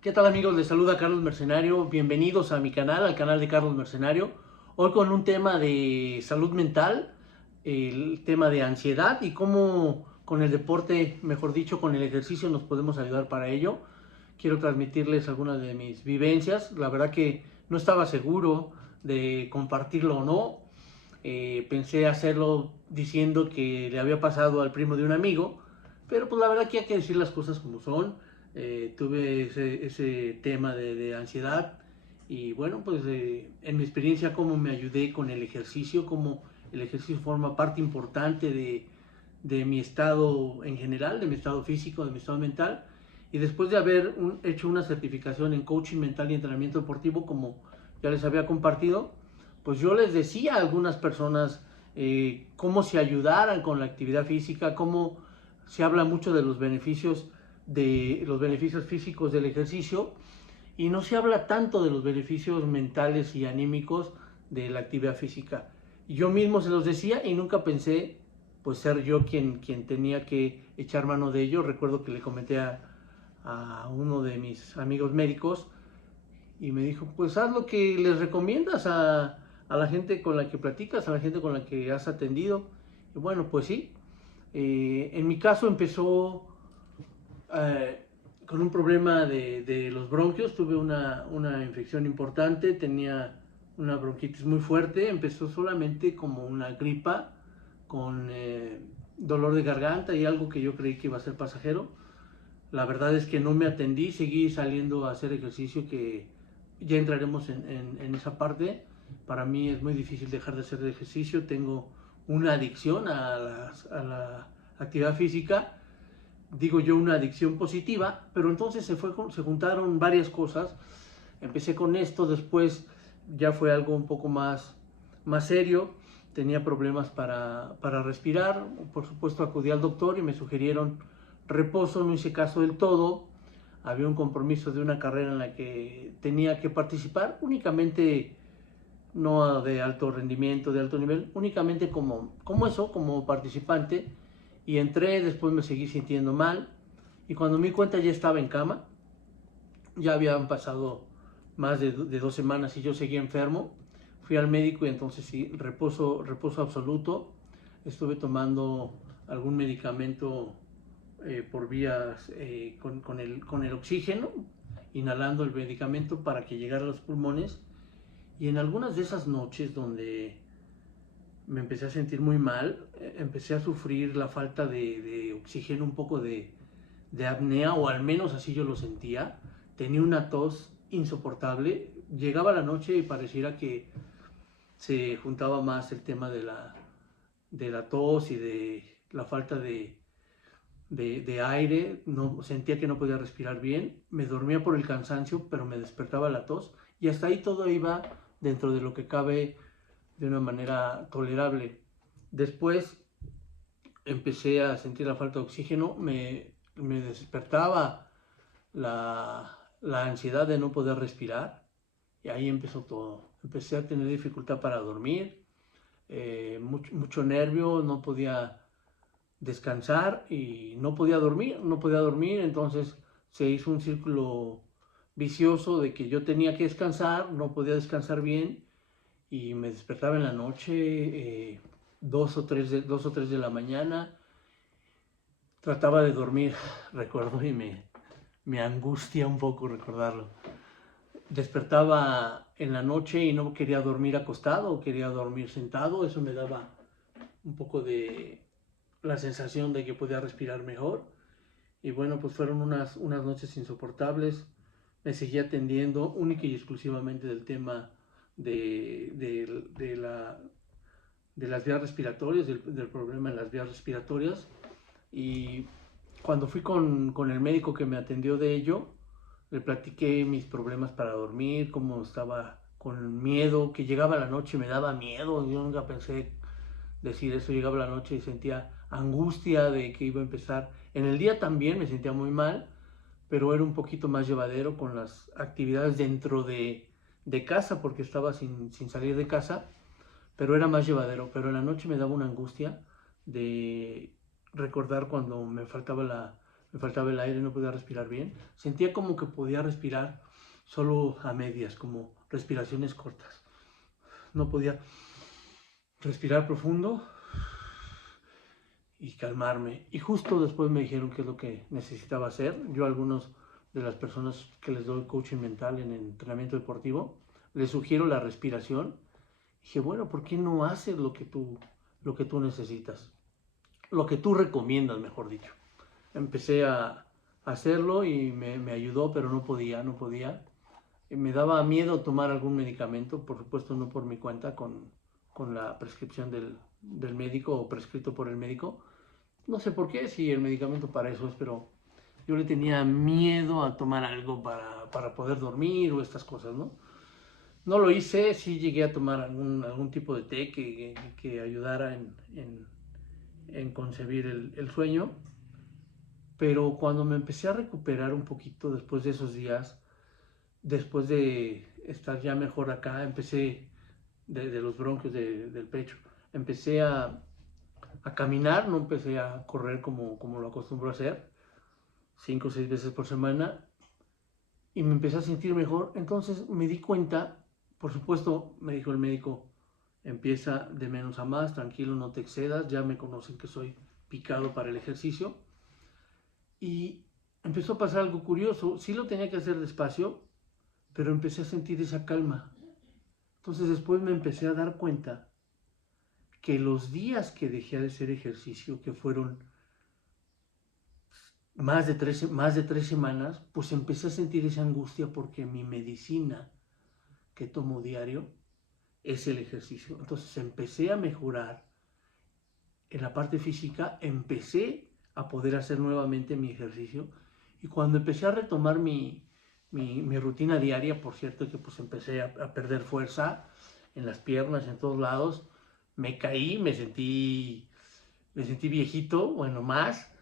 ¿Qué tal amigos? Les saluda Carlos Mercenario. Bienvenidos a mi canal, al canal de Carlos Mercenario. Hoy con un tema de salud mental, el tema de ansiedad y cómo con el deporte, mejor dicho, con el ejercicio nos podemos ayudar para ello. Quiero transmitirles algunas de mis vivencias. La verdad que no estaba seguro de compartirlo o no. Pensé hacerlo diciendo que le había pasado al primo de un amigo, pero pues la verdad que hay que decir las cosas como son. Tuve ese tema de ansiedad y bueno, pues en mi experiencia cómo me ayudé con el ejercicio, cómo el ejercicio forma parte importante de mi estado en general, de mi estado físico, de mi estado mental. Y después de haber hecho una certificación en coaching mental y entrenamiento deportivo, como ya les había compartido, pues yo les decía a algunas personas cómo se ayudaran con la actividad física, cómo se habla mucho de los beneficios físicos del ejercicio y no se habla tanto de los beneficios mentales y anímicos de la actividad física. Yo mismo se los decía y nunca pensé pues ser yo quien tenía que echar mano de ello. Recuerdo que le comenté a uno de mis amigos médicos y me dijo, pues haz lo que les recomiendas a la gente con la que platicas, a la gente con la que has atendido. Y bueno, pues sí, en mi caso empezó con un problema de los bronquios, tuve una infección importante, tenía una bronquitis muy fuerte, empezó solamente como una gripa con dolor de garganta y algo que yo creí que iba a ser pasajero. La verdad es que no me atendí, seguí saliendo a hacer ejercicio, que ya entraremos en esa parte. Para mí es muy difícil dejar de hacer ejercicio, tengo una adicción a la actividad física, digo yo una adicción positiva, pero entonces se juntaron varias cosas. Empecé con esto, después ya fue algo un poco más serio, tenía problemas para respirar, por supuesto acudí al doctor y me sugirieron reposo, no hice caso del todo, había un compromiso de una carrera en la que tenía que participar, únicamente no de alto rendimiento, de alto nivel, únicamente como participante, y entré, después me seguí sintiendo mal, y cuando me di cuenta ya estaba en cama, ya habían pasado más de 2 semanas y yo seguía enfermo. Fui al médico y entonces sí, reposo absoluto. Estuve tomando algún medicamento por vías con el oxígeno, inhalando el medicamento para que llegara a los pulmones. Y en algunas de esas noches donde me empecé a sentir muy mal, empecé a sufrir la falta de oxígeno, un poco de apnea, o al menos así yo lo sentía. Tenía una tos insoportable. Llegaba la noche y pareciera que se juntaba más el tema de la tos y de la falta de aire. No, sentía que no podía respirar bien. Me dormía por el cansancio, pero me despertaba la tos. Y hasta ahí todo iba dentro de lo que cabe de una manera tolerable. Después empecé a sentir la falta de oxígeno, me despertaba la ansiedad de no poder respirar y ahí empezó todo. Empecé a tener dificultad para dormir, mucho nervio, no podía descansar y no podía dormir, entonces se hizo un círculo vicioso de que yo tenía que descansar, no podía descansar bien y me despertaba en la noche, 2 o 3 de la mañana, trataba de dormir, recuerdo, y me angustia un poco recordarlo. Despertaba en la noche y no quería dormir acostado, quería dormir sentado, eso me daba un poco de la sensación de que podía respirar mejor. Y bueno, pues fueron unas noches insoportables. Me seguía atendiendo única y exclusivamente del tema de las vías respiratorias, del problema en las vías respiratorias. Y cuando fui con el médico que me atendió de ello, le platiqué mis problemas para dormir, cómo estaba con miedo, que llegaba la noche y me daba miedo. Yo nunca pensé decir eso, llegaba la noche y sentía angustia de que iba a empezar. En el día también me sentía muy mal, pero era un poquito más llevadero con las actividades dentro de casa, porque estaba sin salir de casa, pero era más llevadero. Pero en la noche me daba una angustia de recordar cuando me faltaba me faltaba el aire, no podía respirar bien. Sentía como que podía respirar solo a medias, como respiraciones cortas. No podía respirar profundo y calmarme. Y justo después me dijeron qué es lo que necesitaba hacer. Yo a algunos de las personas que les doy coaching mental en entrenamiento deportivo, les sugiero la respiración. Dije, bueno, ¿por qué no haces lo que tú necesitas? Lo que tú recomiendas, mejor dicho. Empecé a hacerlo y me ayudó, pero no podía. Me daba miedo tomar algún medicamento, por supuesto no por mi cuenta, con la prescripción del médico o prescrito por el médico. No sé por qué, si el medicamento para eso es, pero yo le tenía miedo a tomar algo para poder dormir o estas cosas, ¿no? No lo hice, sí llegué a tomar algún tipo de té que ayudara en concebir el sueño, pero cuando me empecé a recuperar un poquito después de esos días, después de estar ya mejor acá, empecé de los bronquios del pecho, empecé a caminar, no empecé a correr como lo acostumbro a hacer, 5 o 6 veces por semana, y me empecé a sentir mejor. Entonces me di cuenta, por supuesto, me dijo el médico, empieza de menos a más, tranquilo, no te excedas, ya me conocen que soy picado para el ejercicio. Y empezó a pasar algo curioso, sí lo tenía que hacer despacio, pero empecé a sentir esa calma. Entonces después me empecé a dar cuenta que los días que dejé de hacer ejercicio, que fueron más de 3 semanas, pues empecé a sentir esa angustia porque mi medicina que tomo diario es el ejercicio. Entonces empecé a mejorar en la parte física, empecé a poder hacer nuevamente mi ejercicio y cuando empecé a retomar mi rutina diaria, por cierto que pues empecé a perder fuerza en las piernas, en todos lados, me caí, me sentí viejito, bueno, más,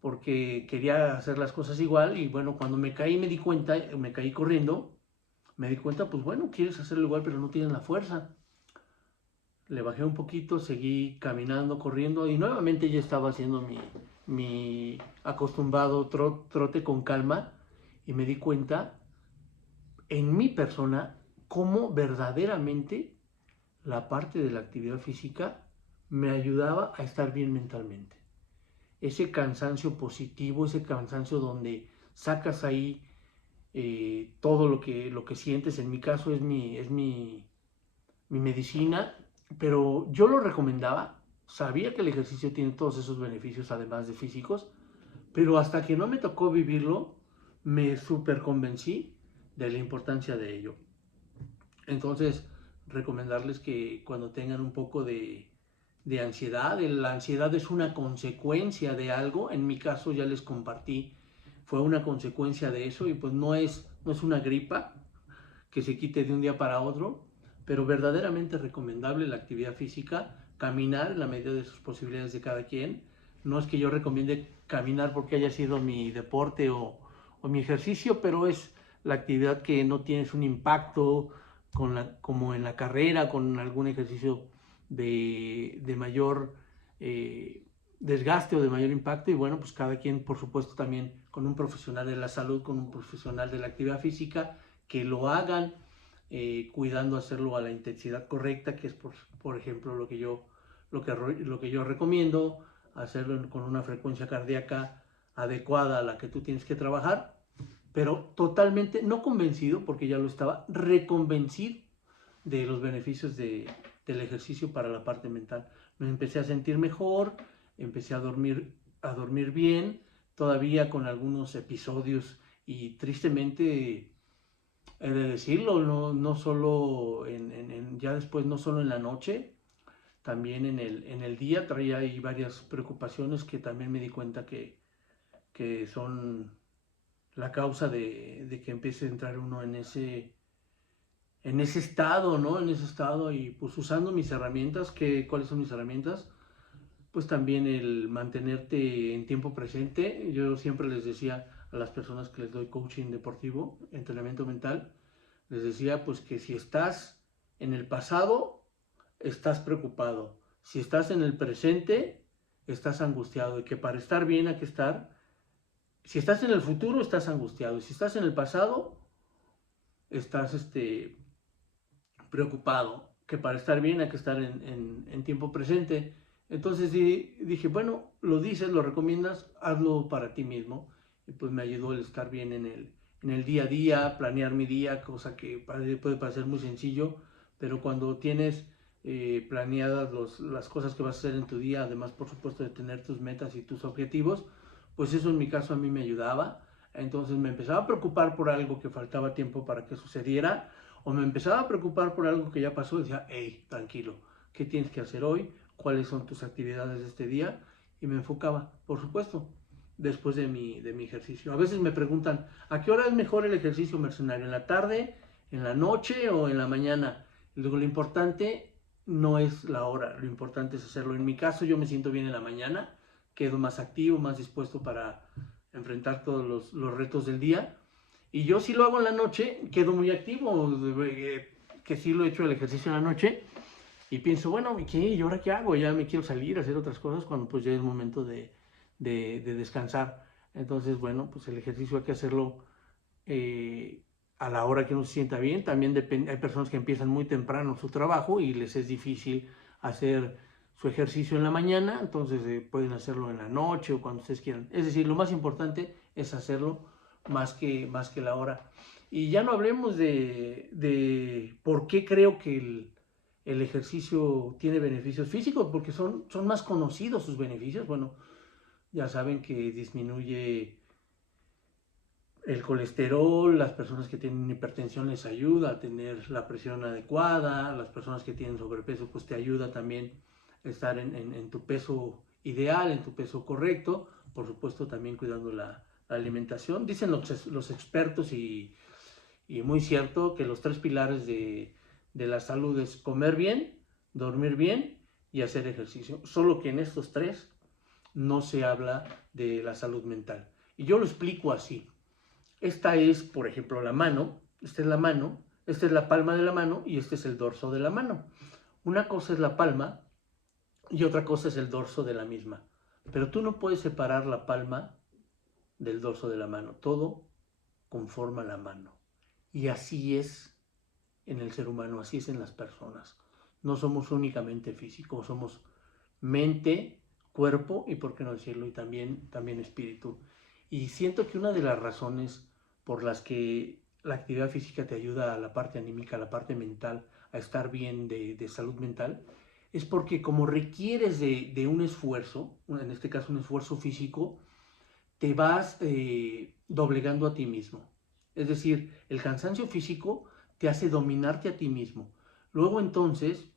porque quería hacer las cosas igual y bueno, cuando me caí me di cuenta, me caí corriendo, me di cuenta, pues bueno, quieres hacerlo igual pero no tienes la fuerza. Le bajé un poquito, seguí caminando, corriendo y nuevamente ya estaba haciendo mi acostumbrado trote con calma y me di cuenta en mi persona cómo verdaderamente la parte de la actividad física me ayudaba a estar bien mentalmente. Ese cansancio positivo, ese cansancio donde sacas ahí todo lo que sientes, en mi caso es mi medicina, pero yo lo recomendaba, sabía que el ejercicio tiene todos esos beneficios además de físicos, pero hasta que no me tocó vivirlo, me súper convencí de la importancia de ello. Entonces, recomendarles que cuando tengan un poco de ansiedad, la ansiedad es una consecuencia de algo, en mi caso ya les compartí, fue una consecuencia de eso y pues no es una gripa que se quite de un día para otro, pero verdaderamente recomendable la actividad física, caminar en la medida de sus posibilidades de cada quien. No es que yo recomiende caminar porque haya sido mi deporte o mi ejercicio, pero es la actividad que no tienes un impacto como en la carrera, con algún ejercicio de mayor desgaste o de mayor impacto. Y bueno, pues cada quien, por supuesto, también con un profesional de la salud, con un profesional de la actividad física, que lo hagan cuidando hacerlo a la intensidad correcta, que es por ejemplo lo que yo recomiendo, hacerlo con una frecuencia cardíaca adecuada a la que tú tienes que trabajar, pero totalmente no convencido, porque ya lo estaba, reconvencido de los beneficios del ejercicio para la parte mental. Me empecé a sentir mejor, empecé a dormir bien, todavía con algunos episodios y tristemente he de decirlo, no solo ya después, no solo en la noche, también en el día traía ahí varias preocupaciones que también me di cuenta que son la causa de que empiece a entrar uno en ese estado, ¿no? En ese estado y pues usando mis herramientas, ¿cuáles son mis herramientas? Pues también el mantenerte en tiempo presente. Yo siempre les decía a las personas que les doy coaching deportivo, entrenamiento mental, les decía pues que si estás en el pasado, estás preocupado. Si estás en el presente, estás angustiado. Y que para estar bien hay que estar Si estás en el futuro, estás angustiado. Si estás en el pasado, estás preocupado. Que para estar bien hay que estar en tiempo presente. Entonces dije, bueno, lo dices, lo recomiendas, hazlo para ti mismo. Y pues me ayudó el estar bien en el día a día, planear mi día, cosa que puede parecer muy sencillo, pero cuando tienes planeadas las cosas que vas a hacer en tu día, además por supuesto de tener tus metas y tus objetivos, pues eso en mi caso a mí me ayudaba. Entonces me empezaba a preocupar por algo que faltaba tiempo para que sucediera, o me empezaba a preocupar por algo que ya pasó y decía, hey, tranquilo, ¿qué tienes que hacer hoy? ¿Cuáles son tus actividades de este día? Y me enfocaba, por supuesto, después de mi ejercicio. A veces me preguntan, ¿a qué hora es mejor el ejercicio mercenario? ¿En la tarde, en la noche o en la mañana? Y luego lo importante no es la hora, lo importante es hacerlo. En mi caso yo me siento bien en la mañana, quedo más activo, más dispuesto para enfrentar todos los retos del día. Y yo si lo hago en la noche, quedo muy activo, que sí lo he hecho el ejercicio en la noche. Y pienso, bueno, ¿qué? ¿Y ahora qué hago? Ya me quiero salir a hacer otras cosas cuando pues ya es momento de descansar. Entonces, bueno, pues el ejercicio hay que hacerlo a la hora que uno se sienta bien. También hay personas que empiezan muy temprano su trabajo y les es difícil hacer su ejercicio en la mañana, entonces pueden hacerlo en la noche o cuando ustedes quieran. Es decir, lo más importante es hacerlo más que la hora. Y ya no hablemos de por qué creo que el ejercicio tiene beneficios físicos, porque son más conocidos sus beneficios. Bueno, ya saben que disminuye el colesterol, las personas que tienen hipertensión les ayuda a tener la presión adecuada, las personas que tienen sobrepeso pues te ayuda también a estar en tu peso ideal, en tu peso correcto, por supuesto también cuidando la alimentación. Dicen los expertos y muy cierto que los tres pilares de la salud es comer bien, dormir bien y hacer ejercicio. Solo que en estos tres no se habla de la salud mental. Y yo lo explico así. Esta es, por ejemplo, la mano, esta es la mano, esta es la palma de la mano y este es el dorso de la mano. Una cosa es la palma y otra cosa es el dorso de la misma. Pero tú no puedes separar la palma del dorso de la mano. Todo conforma la mano. Y así es en el ser humano, así es en las personas. No somos únicamente físicos, somos mente, cuerpo y, por qué no decirlo, y también espíritu. Y siento que una de las razones por las que la actividad física te ayuda a la parte anímica, a la parte mental, a estar bien de salud mental, es porque como requieres de un esfuerzo, en este caso un esfuerzo físico, te vas doblegando a ti mismo. Es decir, el cansancio físico te hace dominarte a ti mismo. Luego entonces,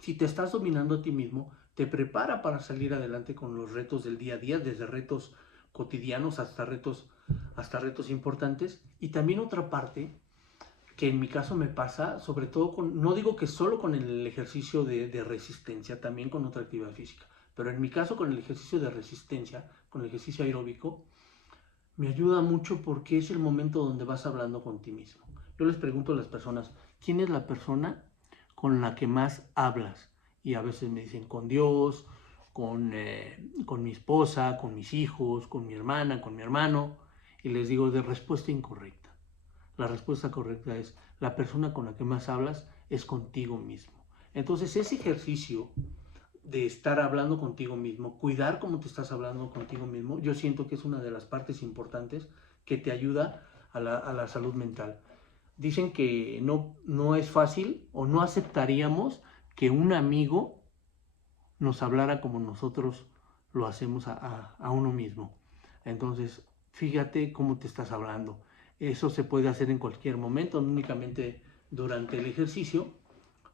si te estás dominando a ti mismo, te prepara para salir adelante con los retos del día a día, desde retos cotidianos hasta retos importantes. Y también otra parte que en mi caso me pasa, sobre todo no digo que solo con el ejercicio de resistencia, también con otra actividad física, pero en mi caso con el ejercicio de resistencia, con el ejercicio aeróbico, me ayuda mucho porque es el momento donde vas hablando con ti mismo. Yo les pregunto a las personas, ¿quién es la persona con la que más hablas? Y a veces me dicen, con Dios, con mi esposa, con mis hijos, con mi hermana, con mi hermano. Y les digo de respuesta incorrecta. La respuesta correcta es, la persona con la que más hablas es contigo mismo. Entonces ese ejercicio de estar hablando contigo mismo, cuidar cómo te estás hablando contigo mismo, yo siento que es una de las partes importantes que te ayuda a la salud mental. Dicen que no es fácil o no aceptaríamos que un amigo nos hablara como nosotros lo hacemos a uno mismo. Entonces, fíjate cómo te estás hablando. Eso se puede hacer en cualquier momento, no únicamente durante el ejercicio,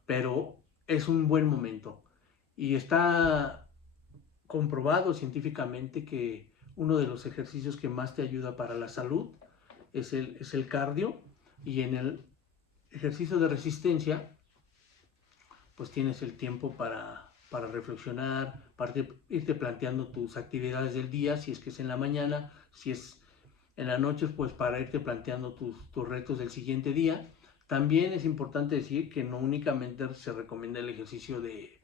pero es un buen momento. Y está comprobado científicamente que uno de los ejercicios que más te ayuda para la salud es el cardio, y en el ejercicio de resistencia pues tienes el tiempo para reflexionar, para irte planteando tus actividades del día, si es que es en la mañana, si es en la noche, pues para irte planteando tus retos del siguiente día. También es importante decir que no únicamente se recomienda el ejercicio de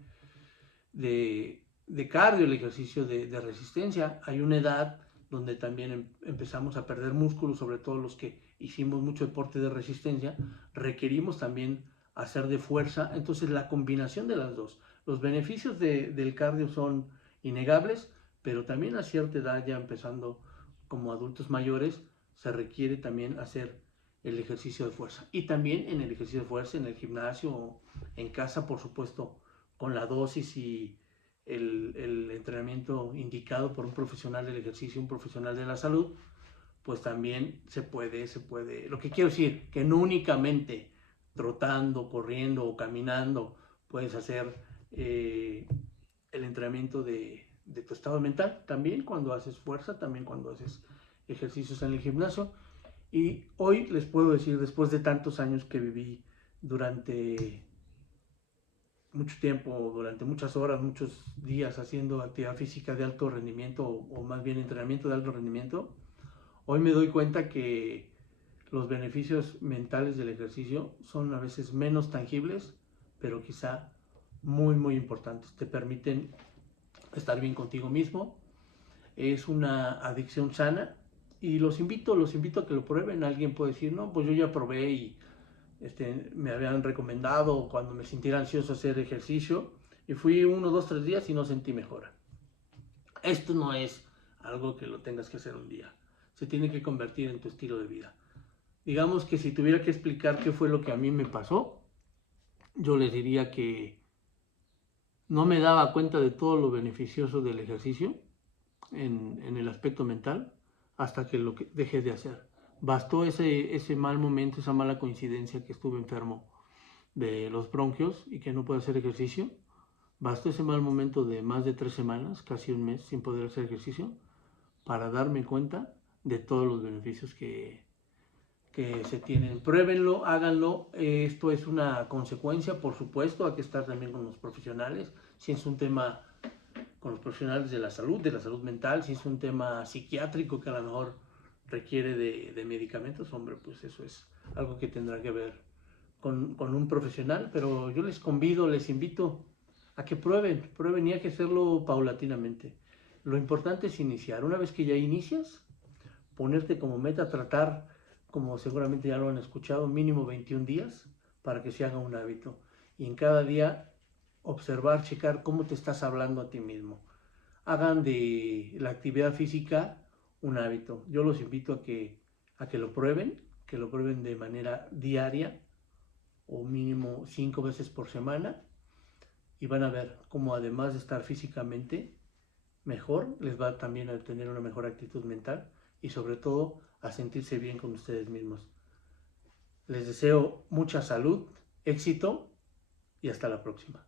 cardio, el ejercicio de resistencia. Hay una edad donde también empezamos a perder músculo, sobre todo los que hicimos mucho deporte de resistencia, requerimos también hacer de fuerza. Entonces la combinación de las dos, los beneficios del cardio son innegables, pero también a cierta edad, ya empezando como adultos mayores, se requiere también hacer el ejercicio de fuerza. Y también en el ejercicio de fuerza, en el gimnasio o en casa, por supuesto, con la dosis y el entrenamiento indicado por un profesional del ejercicio, un profesional de la salud, pues también se puede. Lo que quiero decir, que no únicamente trotando, corriendo o caminando puedes hacer el entrenamiento de tu estado mental, también cuando haces fuerza, también cuando haces ejercicios en el gimnasio. Y hoy les puedo decir, después de tantos años que viví durante mucho tiempo, durante muchas horas, muchos días haciendo actividad física de alto rendimiento o más bien entrenamiento de alto rendimiento, hoy me doy cuenta que los beneficios mentales del ejercicio son a veces menos tangibles, pero quizá muy importantes. Te permiten estar bien contigo mismo. Es una adicción sana y los invito a que lo prueben. Alguien puede decir, no, pues yo ya probé y me habían recomendado cuando me sintiera ansioso hacer ejercicio y fui 1, 2, 3 días y no sentí mejora. Esto no es algo que lo tengas que hacer un día. Se tiene que convertir en tu estilo de vida. Digamos que si tuviera que explicar qué fue lo que a mí me pasó, yo les diría que no me daba cuenta de todo lo beneficioso del ejercicio en el aspecto mental hasta que lo que dejé de hacer. Bastó ese mal momento, esa mala coincidencia que estuve enfermo de los bronquios y que no puedo hacer ejercicio. Bastó ese mal momento de más de 3 semanas, casi un mes sin poder hacer ejercicio, para darme cuenta de todos los beneficios que se tienen. Pruébenlo, háganlo. Esto es una consecuencia, por supuesto, hay que estar también con los profesionales. Si es un tema con los profesionales de la salud mental, si es un tema psiquiátrico que a lo mejor requiere de medicamentos, hombre, pues eso es algo que tendrá que ver con un profesional, pero yo les invito a que prueben y hay que hacerlo paulatinamente. Lo importante es iniciar. Una vez que ya inicias, ponerte como meta tratar, como seguramente ya lo han escuchado, mínimo 21 días para que se haga un hábito. Y en cada día observar, checar cómo te estás hablando a ti mismo. Hagan de la actividad física un hábito. Yo los invito a que lo prueben de manera diaria o mínimo 5 veces por semana y van a ver cómo además de estar físicamente mejor, les va también a tener una mejor actitud mental y sobre todo a sentirse bien con ustedes mismos. Les deseo mucha salud, éxito y hasta la próxima.